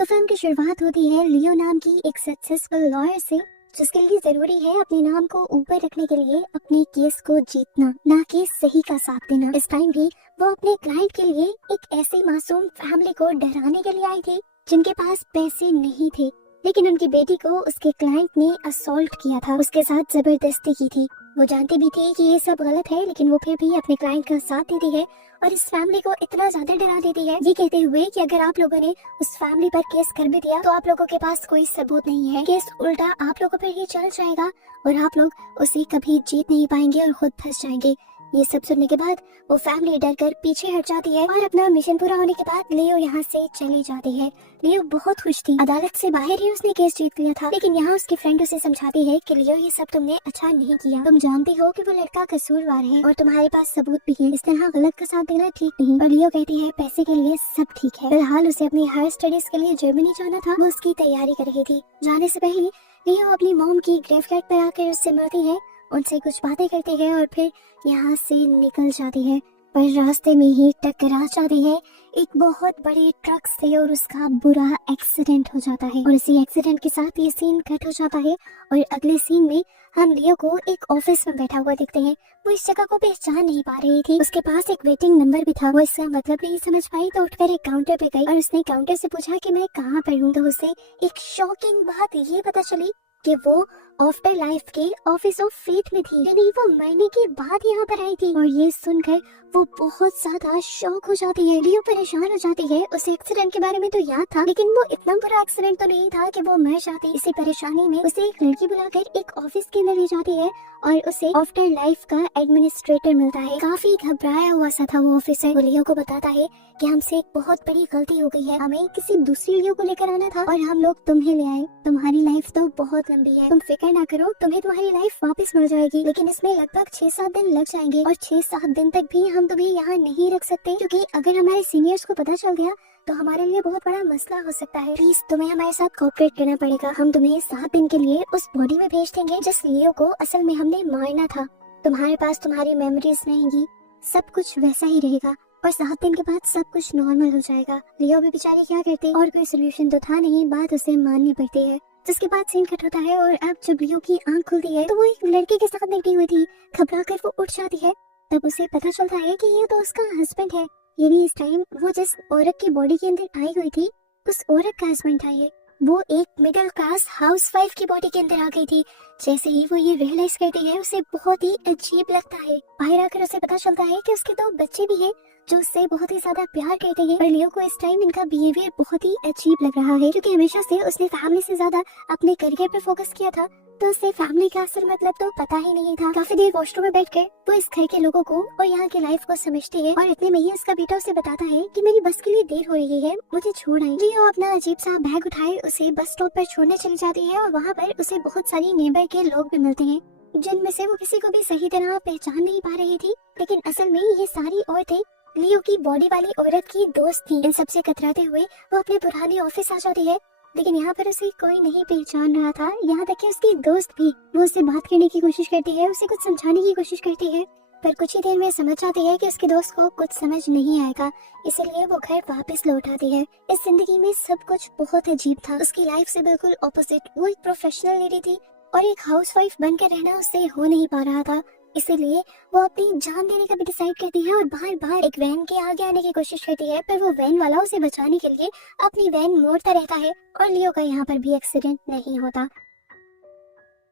तो फिल्म की शुरुआत होती है लियो नाम की एक सक्सेसफुल लॉयर से, जिसके लिए जरूरी है अपने नाम को ऊपर रखने के लिए अपने केस को जीतना, ना कि सही का साथ देना। इस टाइम भी वो अपने क्लाइंट के लिए एक ऐसी मासूम फैमिली को डराने के लिए आई थी जिनके पास पैसे नहीं थे, लेकिन उनकी बेटी को उसके क्लाइंट ने असॉल्ट किया था, उसके साथ जबरदस्ती की थी। वो जानती भी थी कि ये सब गलत है, लेकिन वो फिर भी अपने क्लाइंट का साथ देती है और इस फैमिली को इतना ज्यादा डरा देती है, ये कहते हुए कि अगर आप लोगों ने उस फैमिली पर केस कर भी दिया तो आप लोगों के पास कोई सबूत नहीं है, केस उल्टा आप लोगों पर ही चल जाएगा और आप लोग उसे कभी जीत नहीं पाएंगे और खुद फंस जाएंगे। ये सब सुनने के बाद वो फैमिली डरकर पीछे हट जाती है और अपना मिशन पूरा होने के बाद लियो यहाँ से चली जाती है। लियो बहुत खुश थी, अदालत से बाहर ही उसने केस जीत लिया था, लेकिन यहाँ उसकी फ्रेंड उसे समझाती है कि लियो ये सब तुमने अच्छा नहीं किया, तुम जानती हो कि वो लड़का कसूरवार है और तुम्हारे पास सबूत भी है, इस तरह गलत का साथ देना ठीक नहीं। और लियो कहती है पैसे के लिए सब ठीक है। फिलहाल उसे अपनी हायर स्टडीज के लिए जर्मनी जाना था, वो उसकी तैयारी कर रही थी। जाने से पहले लियो अपनी मॉम की ग्रेवयार्ड पर आकर उससे मिलती है, उनसे कुछ बातें करती है और फिर यहाँ से निकल जाती है। पर रास्ते में ही टकरा जाती है एक बहुत बड़े ट्रक से और उसका बुरा एक्सीडेंट हो जाता है और इसी एक्सीडेंट के साथ ये सीन कट हो जाता है और अगले सीन में हम लियो को एक ऑफिस में बैठा हुआ देखते हैं। वो इस जगह को पहचान नहीं पा रही थी, उसके पास एक वेटिंग नंबर भी था, वो इसका मतलब नहीं समझ पाई तो उठकर एक काउंटर पे गई और उसने काउंटर से पूछा कि मैं कहाँ पर हूँ। तो उसे एक शॉकिंग बात ये पता चली कि वो आफ्टर लाइफ के ऑफिस ऑफ फेथ में थी, यानी वो मरने के बाद यहाँ पर आई थी। और ये सुनकर वो बहुत ज्यादा शॉक हो जाती है, लियो परेशान हो जाती है। उस एक्सीडेंट के बारे में तो याद था, लेकिन वो इतना बुरा एक्सीडेंट तो नहीं था कि वो मर जाती। इसी परेशानी में उसे एक लड़की बुलाकर एक ऑफिस के अंदर ले जाती है और उसे आफ्टर लाइफ का एडमिनिस्ट्रेटर मिलता है। काफी घबराया हुआ सा था वो ऑफिसर। वो लियो को बताता है कि हमसे एक बहुत बड़ी गलती हो गई है, हमें किसी दूसरी लियो को लेकर आना था और हम लोग तुम्हें ले आए। तुम्हारी लाइफ तो बहुत लंबी है, तुम फिक्र ना करो, तुम्हें तुम्हारी लाइफ वापस मिल जाएगी, लेकिन इसमें लगभग 6-7 दिन लग जाएंगे और 6-7 दिन तक भी हम तुम्हें यहाँ नहीं रख सकते, क्योंकि अगर हमारे सीनियर्स को पता चल गया तो हमारे लिए बहुत बड़ा मसला हो सकता है। प्लीज तुम्हें हमारे साथ कोऑपरेट करना पड़ेगा। हम तुम्हें 7 दिन के लिए उस बॉडी में भेज देंगे जिस लियो को असल में हमने मारना था। तुम्हारे पास तुम्हारी मेमोरीज रहेंगी, सब कुछ वैसा ही रहेगा और 7 दिन के बाद सब कुछ नॉर्मल हो जाएगा। लियो भी बेचारी क्या करती, और कोई सोल्यूशन तो था नहीं, बात उसे माननी पड़ती है। जिसके बाद सीन कट होता है और अब जब लियो की आंख खुलती है तो वो एक लड़के के साथ बैठी हुई थी। घबरा कर वो उठ जाती है, तब उसे पता चलता है कि ये तो उसका हस्बैंड है। यानी इस टाइम वो जिस औरत की बॉडी के अंदर आई हुई थी उस औरत का हस्बैंड था ये। वो एक मिडिल क्लास हाउसवाइफ की बॉडी के अंदर आ गई थी। जैसे ही वो ये रियलाइज करती है उसे बहुत ही अजीब लगता है। बाहर आकर उसे पता चलता है कि उसके 2 बच्चे भी हैं जो उससे बहुत ही ज्यादा प्यार करते हैं। और लियो को इस टाइम इनका बिहेवियर बहुत ही अजीब लग रहा है, क्योंकि हमेशा से उसने फैमिली से ज्यादा अपने करियर पर फोकस किया था, तो उसे फैमिली का असल मतलब तो पता ही नहीं था। काफी देर वॉशरूम में बैठकर वो इस घर के लोगों को और यहाँ की लाइफ को समझती है और इतने में ही उसका बेटा उसे बताता है कि मेरी बस के लिए देर हो रही है, मुझे छोड़ आई। लियो अपना अजीब सा बैग उठाए उसे बस स्टॉप पर छोड़ने चली जाती है और वहाँ पर उसे बहुत सारी नेबर के लोग भी मिलते हैं, जिनमें से वो किसी को भी सही तरह पहचान नहीं पा रही थी, लेकिन असल में ये सारी औरतें लियो की बॉडी वाली औरत की दोस्त थी। इन सबसे कतराते हुए वो अपने पुराने ऑफिस आ जाती है, लेकिन यहाँ पर उसे कोई नहीं पहचान रहा था, यहाँ तक कि उसकी दोस्त भी। वो उससे बात करने की कोशिश करती है, उसे कुछ समझाने की कोशिश करती है, पर कुछ ही देर में समझ आती है कि उसके दोस्त को कुछ समझ नहीं आएगा, इसलिए वो घर वापस लौट आती है। इस जिंदगी में सब कुछ बहुत अजीब था, उसकी लाइफ से बिल्कुल ऑपोजिट। वो एक प्रोफेशनल लेडी थी और एक हाउसवाइफ बनकर रहना उससे हो नहीं पा रहा था, इसीलिए वो अपनी जान देने का भी डिसाइड करती है और बार बार एक वैन के आगे आने की कोशिश करती है, पर वो वैन वाला उसे बचाने के लिए अपनी वैन मोड़ता रहता है और लियो का यहाँ पर भी एक्सीडेंट नहीं होता।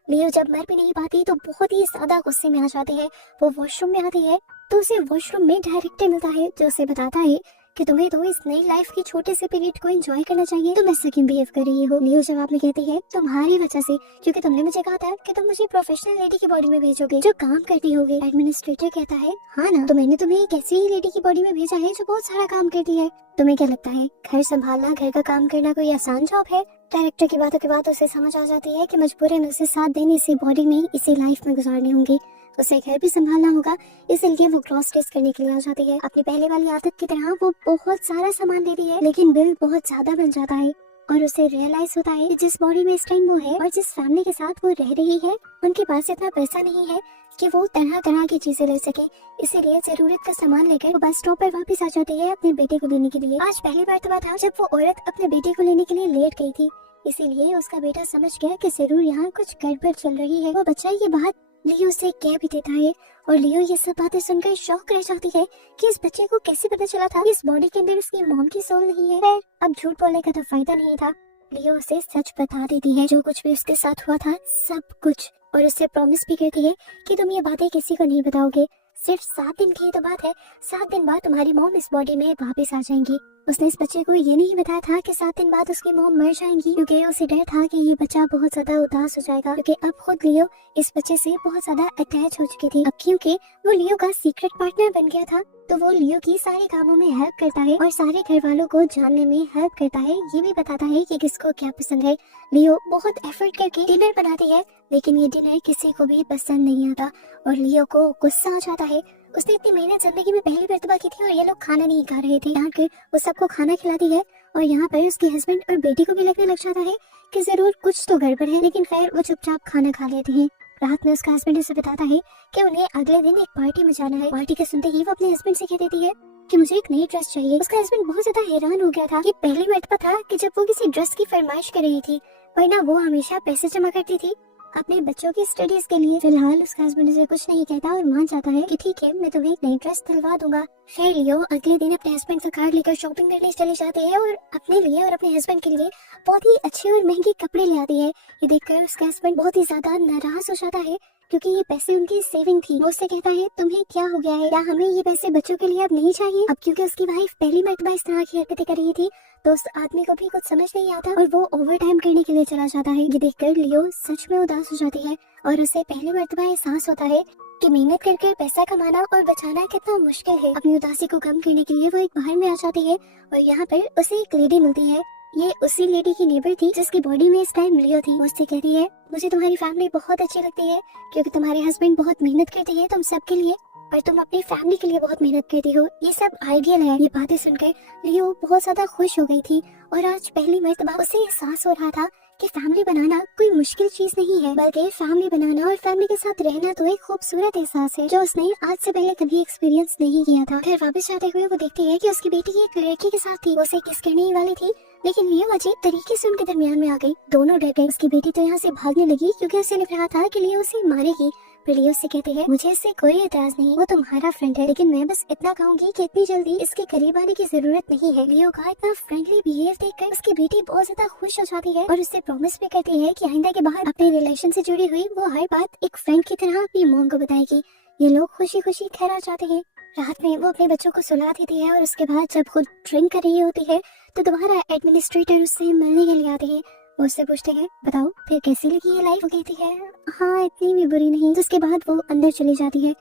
लियो जब मर भी नहीं पाती तो बहुत ही ज्यादा गुस्से में आ जाती है। वो वॉशरूम में आती है तो उसे वॉशरूम में डायरेक्टर मिलता है जो उसे बताता है कि तुम्हें तो इस नई लाइफ के छोटे से पीरियड को एंजॉय करना चाहिए, तुम ऐसा क्यों बिहेव कर रही हो। लियो जवाब में कहती है तुम्हारी वजह से, क्योंकि तुमने मुझे कहा था कि तुम मुझे प्रोफेशनल लेडी की बॉडी में भेजोगे जो काम करती होगी। एडमिनिस्ट्रेटर कहता है हाँ ना, तो मैंने तुम्हें एक ऐसी ही लेडी की बॉडी में भेजा है जो बहुत सारा काम करती है। तुम्हें क्या लगता है घर संभालना, घर का काम करना कोई आसान जॉब है। डायरेक्टर की बातों के बाद उसे समझ आ जाती है कि मजबूरन उसे 7 दिन इसी बॉडी में इसी लाइफ में गुजारने होंगे, उसे घर भी संभालना होगा, इसलिए वो ग्रॉस टेस्ट करने के लिए आ जाती है। अपनी पहले वाली आदत की तरह वो बहुत सारा सामान लेती है, लेकिन बिल बहुत ज्यादा बन जाता है। और उसे रियलाइज होता है कि जिस बॉडी में इस टाइम वो है और जिस फैमिली के साथ वो रह रही है, उनके पास इतना पैसा नहीं है कि वो तरह तरह की चीजें ले सके। इसीलिए जरूरत का सामान लेकर वो बस स्टॉप पर वापस आ जाती है अपने बेटे को लेने के लिए। आज पहली बार था जब वो औरत अपने बेटे को लेने के लिए लेट गई थी, इसीलिए उसका बेटा समझ गया कि जरूर यहाँ कुछ गड़बड़ चल रही है। वो बच्चा ये बात लियो से कह भी देता है और लियो ये सब बातें सुनकर शॉक रह जाती है कि इस बच्चे को कैसे पता चला था इस बॉडी के अंदर उसकी मॉम की सोल नहीं है। पर अब झूठ बोलने का तो फायदा नहीं था। लियो उसे सच बता देती है, जो कुछ भी उसके साथ हुआ था सब कुछ, और उससे प्रॉमिस भी करती है कि तुम ये बातें किसी को नहीं बताओगे। सिर्फ 7 दिन की तो बात है, 7 दिन बाद तुम्हारी मॉम इस बॉडी में वापस आ जाएंगी। उसने इस बच्चे को ये नहीं बताया था कि 7 दिन बाद उसकी मॉम मर जाएंगी, क्योंकि उसे डर था कि ये बच्चा बहुत ज्यादा उदास हो जाएगा, क्योंकि अब खुद लियो इस बच्चे से बहुत ज्यादा अटैच हो चुकी थी। अब क्योंकि वो लियो का सीक्रेट पार्टनर बन गया था, तो वो लियो की सारे कामों में हेल्प करता है और सारे घर वालों को जानने में हेल्प करता है। ये भी बताता है कि किसको क्या पसंद है। लियो बहुत एफर्ट करके डिनर बनाती है, लेकिन ये डिनर किसी को भी पसंद नहीं आता और लियो को गुस्सा आ जाता है। उसने इतनी मेहनत जिंदगी में पहली बार की थी और ये लोग खाना नहीं खा रहे थे। डांट कर वो सबको खाना खिलाती है और यहाँ पर उसके हस्बैंड और बेटी को भी लगने लग जाता है कि जरूर कुछ तो गड़बड़ है, लेकिन खैर वो चुपचाप खाना खा लेते हैं। रात में उसका हस्बैंड उसे बताता है कि उन्हें अगले दिन एक पार्टी में जाना है। पार्टी के सुनते ही वो अपने हस्बैंड से कह देती है कि मुझे एक नई ड्रेस चाहिए। उसका हस्बैंड बहुत ज्यादा हैरान हो गया था कि पहली मर्तबा था कि जब वो किसी ड्रेस की फरमाइश कर रही थी, वरना वो हमेशा पैसे जमा करती थी अपने बच्चों की स्टडीज के लिए। फिलहाल उसका हस्बैंड उसे कुछ नहीं कहता और मान जाता है कि ठीक है, मैं तुम्हें एक नई ड्रेस दिलवा दूंगा। फिर लियो अगले दिन अपने हस्बैंड का कार्ड लेकर शॉपिंग करने चली जाती है और अपने लिए और अपने हस्बैंड के लिए बहुत ही अच्छे और महंगे कपड़े ले आती है। ये देखकर उसका हस्बैंड बहुत ही ज्यादा नाराज हो जाता है, क्योंकि ये पैसे उनकी सेविंग थी। वो उससे कहता है तुम्हें क्या हो गया है, क्या हमें ये पैसे बच्चों के लिए अब नहीं चाहिए? अब क्योंकि उसकी वाइफ पहली मर्तबा इस तरह की हरकतें कर रही थी, तो उस आदमी को भी कुछ समझ नहीं आता और वो ओवर टाइम करने के लिए चला जाता है। ये देखकर लियो सच में उदास हो जाती है और उसे पहली मर्तबा एहसास होता है कि मेहनत करके पैसा कमाना और बचाना कितना मुश्किल है। अपनी उदासी को कम करने के लिए वो एक बाहर में आ जाती है और यहाँ पर उसे एक लेडी मिलती है। ये उसी लेडी की नेबर थी जिसकी बॉडी में इस टाइम लियो थी। उससे कहती है मुझे तुम्हारी फैमिली बहुत अच्छी लगती है, क्योंकि तुम्हारे हस्बैंड बहुत मेहनत करते हैं तुम सबके लिए, पर तुम अपनी फैमिली के लिए बहुत मेहनत करती हो। ये सब आइडियल है। ये बातें सुनकर लियो बहुत ज्यादा खुश हो गई थी और आज पहली मर्तबा उसे एहसास हो रहा था कि फैमिली बनाना कोई मुश्किल चीज नहीं है, बल्कि फैमिली बनाना और फैमिली के साथ रहना तो एक खूबसूरत एहसास है जो उसने आज से पहले कभी एक्सपीरियंस नहीं किया था। घर वापस जाते हुए वो देखती है कि उसकी बेटी एक लड़की के साथ थी। वो उसे किस करने ही वाली थी, लेकिन लियो अजीब तरीके से उनके दरमियान में आ गई। दोनों डर गए। उसकी बेटी तो यहाँ से भागने लगी क्योंकि उसे लग रहा था कि लियो उसे मारेगी। पर लियो से कहती है मुझे इससे कोई एतराज नहीं, वो तुम्हारा फ्रेंड है, लेकिन मैं बस इतना कहूंगी कि इतनी जल्दी इसके करीब आने की जरूरत नहीं है। लियो का इतना फ्रेंडली बिहेव देखकर उसकी बेटी बहुत ज्यादा खुश हो जाती है और उससे प्रॉमिस भी करती है कि आइंदा के बाद अपने रिलेशन से जुड़ी हुई वो हर बात एक फ्रेंड की तरह अपनी मॉम को बताएगी। ये लोग खुशी खुशी घर आ जाते हैं। रात में वो अपने बच्चों को सुला देती है और उसके बाद जब खुद ड्रिंक कर रही होती है तो दोबारा एडमिनिस्ट्रेटर उससे मिलने के लिए आते हैं। वो उससे पूछते हैं बताओ फिर कैसी लगी ये लाइफ? वो कहती है हाँ इतनी भी बुरी नहीं। जिसके बाद वो अंदर चली जाती है।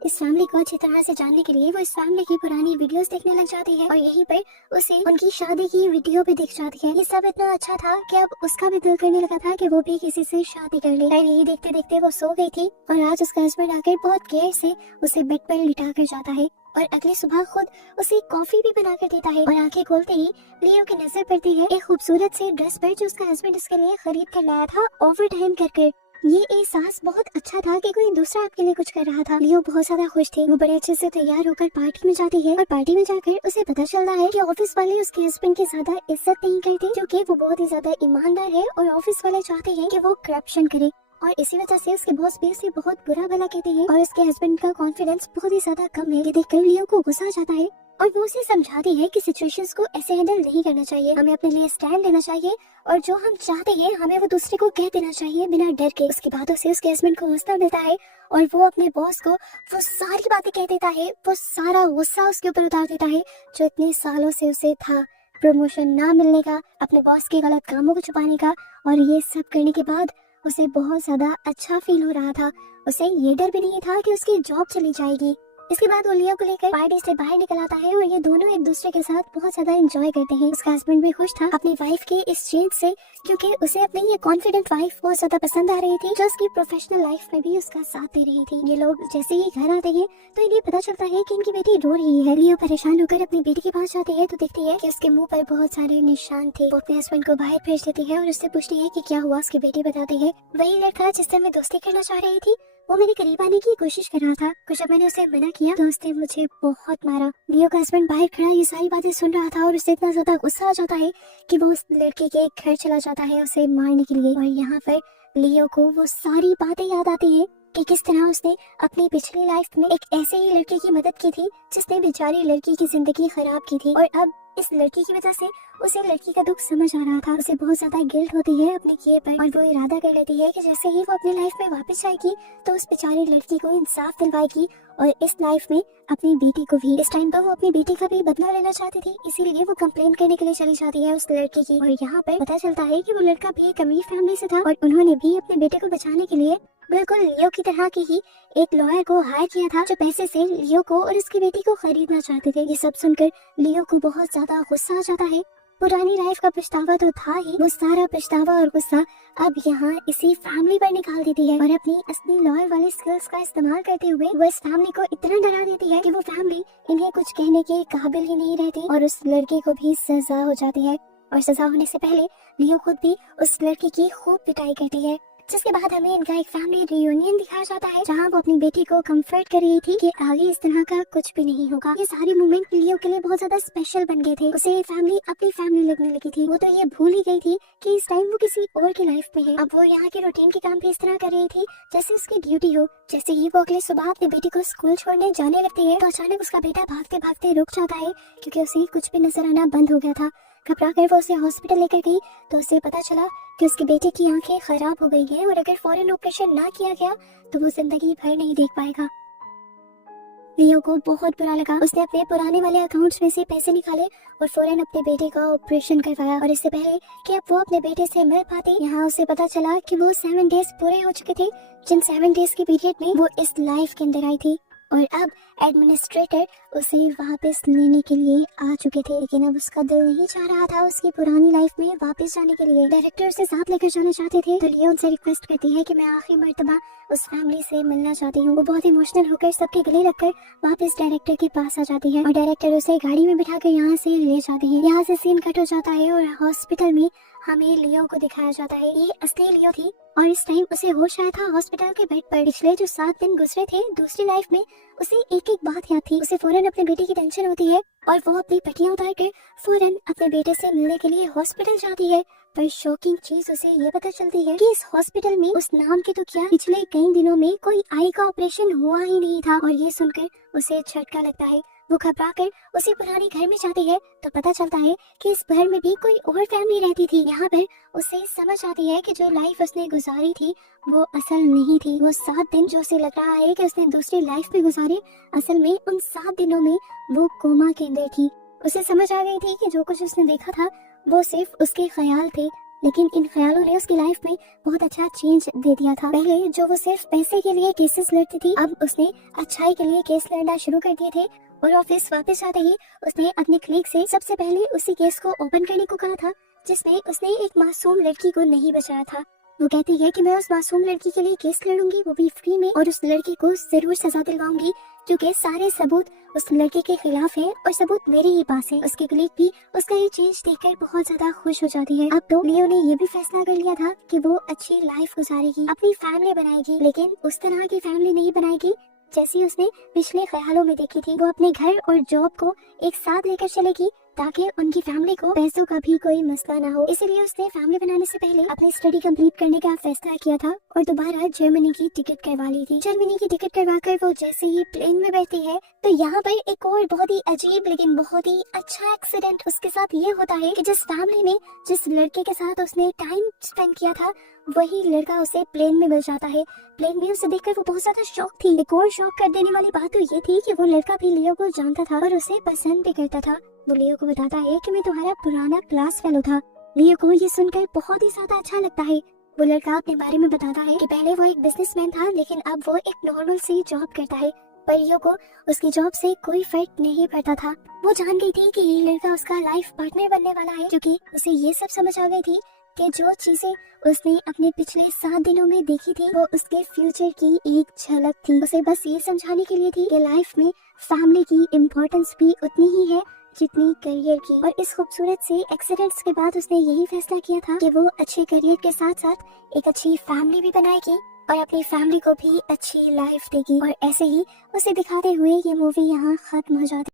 इस फैमिली को अच्छी तरह से जानने के लिए वो इस फैमिली की पुरानी वीडियोस देखने लग जाती है और यहीं पर उसे उनकी शादी की वीडियो भी दिख जाती है। ये सब इतना अच्छा था कि अब उसका भी दिल करने लगा था कि वो भी किसी से शादी कर ले। और यही देखते देखते वो सो गई थी और आज उसका हस्बैंड आकर बहुत केयर से उसे बेड पर लिटा कर जाता है और अगली सुबह खुद उसे कॉफी भी बना कर देता है। और आंखें खोलते ही लियो की नजर पड़ती है एक खूबसूरत से ड्रेस पर जो उसका हस्बैंड उसके लिए खरीद कर लाया था ओवर टाइम कर। ये एहसास बहुत अच्छा था कि कोई दूसरा आपके लिए कुछ कर रहा था। लियो बहुत ज्यादा खुश थी। वो बड़े अच्छे से तैयार होकर पार्टी में जाती है और पार्टी में जाकर उसे पता चलता है कि ऑफिस वाले उसके हस्बैंड की ज्यादा इज्जत नहीं करते, क्योंकि वो बहुत ही ज्यादा ईमानदार है और ऑफिस वाले चाहते हैं कि वो करप्शन करे और इसी वजह से उसके बॉस भी उसे बहुत बुरा भला कहते हैं और उसके हस्बैंड का कॉन्फिडेंस बहुत ही ज्यादा कम है। ये देखकर लियो को गुस्सा आ जाता है और वो उसे समझाती है कि सिचुएशंस को ऐसे हैंडल नहीं करना चाहिए, हमें अपने लिए स्टैंड लेना चाहिए और जो हम चाहते हैं हमें वो दूसरे को कह देना चाहिए बिना डर के। उसकी बातों से उसके हस्बैंड को हौसला मिलता है और वो अपने बॉस को वो सारी बातें कह देता है। वो सारा गुस्सा उसके ऊपर उतार देता है जो इतने सालों से उसे था, प्रमोशन ना मिलने का, अपने बॉस के गलत कामों को छुपाने का। और ये सब करने के बाद उसे बहुत ज्यादा अच्छा फील हो रहा था। उसे ये डर भी नहीं था कि उसकी जॉब चली जाएगी। इसके बाद वो लियो को लेकर पार्टी से बाहर निकल आता है और ये दोनों एक दूसरे के साथ बहुत ज्यादा एंजॉय करते हैं। उसका हस्बैंड भी खुश था अपनी वाइफ के इस चेंज से, क्योंकि उसे अपनी ये कॉन्फिडेंट वाइफ बहुत ज्यादा पसंद आ रही थी, जो उसकी प्रोफेशनल लाइफ में भी उसका साथ दे रही थी। ये लोग जैसे ही घर आते हैं तो इन्हें पता चलता है कि इनकी बेटी रो रही है। लियो परेशान होकर अपनी बेटी के पास जाती है तो देखती है कि उसके मुंह पर बहुत सारे निशान थे। वो अपने हस्बैंड को बाहर भेज देती है और उससे पूछती है कि क्या हुआ। उसकी बेटी बताती है वही लड़का जिससे मैं दोस्ती करना चाह रही थी, वो मेरे करीब आने की कोशिश कर रहा था। कुछ जब मैंने उसे मना किया तो उसने मुझे बहुत मारा। लियो का हस्बैंड बाहर खड़ा ये सारी बातें सुन रहा था और उससे इतना ज्यादा गुस्सा आ जाता है कि वो उस लड़के के घर चला जाता है उसे मारने के लिए। और यहाँ पर लियो को वो सारी बातें याद आती है कि किस तरह उसने अपनी पिछली लाइफ में एक ऐसे ही लड़के की मदद की थी जिसने बेचारी लड़की की जिंदगी खराब की थी, और अब इस लड़की की वजह से उसे लड़की का दुख समझ आ रहा था। उसे बहुत ज्यादा गिल्ट होती है अपने किए पर और वो इरादा कर लेती है कि जैसे ही वो अपनी लाइफ में वापस आएगी तो उस बेचारी लड़की को इंसाफ दिलवाएगी और इस लाइफ में अपनी बेटी को भी। इस टाइम पर वो अपनी बेटी का भी बदला लेना चाहती थी, इसीलिए वो कंप्लेन करने के लिए चली जाती है उस लड़के की। और यहाँ पर पता चलता है कि वो लड़का भी एक अमीर फैमिली से था और उन्होंने भी अपने बेटे को बचाने के लिए बिल्कुल लियो की तरह की ही एक लॉयर को हायर किया था, जो पैसे से लियो को और उसकी बेटी को खरीदना चाहते थे। ये सब सुनकर लियो को बहुत ज्यादा गुस्सा आ जाता है। पुरानी लाइफ का पछतावा तो था ही, वो सारा पछतावा और गुस्सा अब यहाँ इसी फैमिली पर निकाल देती है और अपनी असली लॉयर वाली स्किल्स का इस्तेमाल करते हुए वो इस फैमिली को इतना डरा देती है कि वो फैमिली इन्हें कुछ कहने के काबिल ही नहीं रहती और उस लड़के को भी सजा हो जाती है। और सजा होने से पहले लियो खुद भी उस लड़के की खूब पिटाई करती है, जिसके बाद हमें इनका एक फैमिली रियूनियन दिखाया जाता है जहां वो अपनी बेटी को कंफर्ट कर रही थी कि आगे इस तरह का कुछ भी नहीं होगा। ये सारे मोमेंट लियो के लिए बहुत ज्यादा स्पेशल बन गए थे। उसे ये फैमिली अपनी फैमिली लगने लगी थी। वो तो ये भूल ही गई थी कि इस टाइम वो किसी और की लाइफ में है। अब वो यहाँ के रूटीन के काम भी इस तरह कर रही थी जैसे उसकी ड्यूटी हो। जैसे ही वो अगले सुबह अपनी बेटी को स्कूल छोड़ने जाने लगती है तो अचानक उसका बेटा भागते भागते रुक जाता है, क्योंकि उसे कुछ भी नजर आना बंद हो गया था। घबरा कर वो उसे हॉस्पिटल लेकर गई तो उसे पता चला कि उसके बेटे की आंखें खराब हो गई हैं और अगर फौरन ऑपरेशन ना किया गया तो वो जिंदगी भर नहीं देख पाएगा। लियो को बहुत बुरा लगा। उसने अपने पुराने वाले अकाउंट्स में से पैसे निकाले और फौरन अपने बेटे का ऑपरेशन करवाया। और इससे पहले कि अब वो अपने बेटे से मिल पाती, यहाँ उसे पता चला कि वो 7 डेज पूरे हो चुके थे, जिन 7 डेज के पीरियड में वो इस लाइफ के अंदर आई थी और अब एडमिनिस्ट्रेटर उसे वापस लेने के लिए आ चुके थे। लेकिन अब उसका दिल नहीं चाह रहा था उसकी पुरानी लाइफ में वापस जाने के लिए। डायरेक्टर उसे साथ लेकर जाना चाहते थे तो लियो उनसे रिक्वेस्ट करती है कि मैं आखिरी मर्तबा उस फैमिली से मिलना चाहती हूँ। वो बहुत इमोशनल होकर सबके गले लगकर वापस डायरेक्टर के पास आ जाती है और डायरेक्टर उसे गाड़ी में बिठाकर यहाँ से ले जाती है। यहाँ से सीन कट हो जाता है और हॉस्पिटल में हमें लियो को दिखाया जाता है। ये असली लियो थी और इस टाइम उसे होश आया था हॉस्पिटल के बेड पर। पिछले जो 7 दिन गुजरे थे दूसरी लाइफ में उसे एक एक बात याद थी। उसे फौरन अपने बेटे की टेंशन होती है और वो अपनी पट्टियां उतार कर फौरन अपने बेटे से मिलने के लिए हॉस्पिटल जाती है। पर शॉकिंग चीज उसे ये पता चलती है कि इस हॉस्पिटल में उस नाम के तो क्या पिछले कई दिनों में कोई आई का ऑपरेशन हुआ ही नहीं था। और ये सुनकर उसे झटका लगता है। वो घबरा कर उसी पुराने घर में जाती है तो पता चलता है कि इस घर में भी कोई और फैमिली रहती थी। यहाँ पर उसे समझ आती है कि जो लाइफ उसने गुजारी थी वो असल नहीं थी। वो 7 दिन जो उसे लग रहा है कि उसने दूसरी लाइफ में गुजारे, असल में उन 7 दिनों में वो कोमा के अंदर थी। उसे समझ आ गई थी कि जो कुछ उसने देखा था वो सिर्फ उसके ख्याल थे, लेकिन इन ख्यालों ने उसकी लाइफ में बहुत अच्छा चेंज दे दिया था। पहले जो वो सिर्फ पैसे के लिए केसेस लड़ती थी, अब उसने अच्छाई के लिए केस लड़ना शुरू कर दिए थे। और ऑफिस वापस आते ही उसने अपने क्लिक से सबसे पहले उसी केस को ओपन करने को कहा था जिसमें उसने एक मासूम लड़की को नहीं बचाया था। वो कहती है कि मैं उस मासूम लड़की के लिए केस लड़ूंगी, वो भी फ्री में, और उस लड़की को जरूर सजा दिलवाऊंगी क्योंकि सारे सबूत उस लड़के के खिलाफ है और सबूत मेरे ही पास है। उसकी कलीग भी उसका ये चेंज देखकर बहुत ज्यादा खुश हो जाती है। अब तो लियो ने ये भी फैसला कर लिया था कि वो अच्छी लाइफ गुजारेगी, अपनी फैमिली बनाएगी, लेकिन उस तरह की फैमिली नहीं बनाएगी जैसी उसने पिछले ख्यालों में देखी थी। वो अपने घर और जॉब को एक साथ लेकर चलेगी ताकि उनकी फैमिली को पैसों का भी कोई मसला ना हो। इसीलिए उसने फैमिली बनाने से पहले अपनी स्टडी कंप्लीट करने का फैसला किया था और दोबारा जर्मनी की टिकट करवा ली थी। जर्मनी की टिकट करवाकर वो जैसे ही प्लेन में बैठती है तो यहाँ पर एक और बहुत ही अजीब लेकिन बहुत ही अच्छा एक्सीडेंट उसके साथ ये होता है कि जिस फैमिली में जिस लड़के के साथ उसने टाइम स्पेंड किया था वही लड़का उसे प्लेन में मिल जाता है। प्लेन में उसे देखकर वो बहुत ज्यादा शॉक थी। एक और शॉक कर देने वाली बात तो ये थी कि वो लड़का भी लियो को जानता था और उसे पसंद भी करता था। वो लियो को बताता है कि मैं तुम्हारा पुराना क्लास फेलो था। लियो को ये सुनकर बहुत ही ज्यादा अच्छा लगता है। वो लड़का अपने बारे में बताता है कि पहले वो एक बिजनेसमैन था लेकिन अब वो एक नॉर्मल सी जॉब करता है। परियों को उसकी जॉब से कोई फर्क नहीं पड़ता था। वो जान गई थी कि ये लड़का उसका लाइफ पार्टनर बनने वाला है, क्योंकि उसे ये सब समझ आ गई थी कि जो चीजें उसने अपने पिछले 7 दिनों में देखी थी वो उसके फ्यूचर की एक झलक थी। उसे बस ये समझाने के लिए थी कि लाइफ में फैमिली की इम्पोर्टेंस भी उतनी ही है जितनी करियर की। और इस खूबसूरत से एक्सीडेंट्स के बाद उसने यही फैसला किया था कि वो अच्छे करियर के साथ साथ एक अच्छी फैमिली भी बनाएगी और अपनी फैमिली को भी अच्छी लाइफ देगी। और ऐसे ही उसे दिखाते हुए ये मूवी यहाँ खत्म हो जाती है।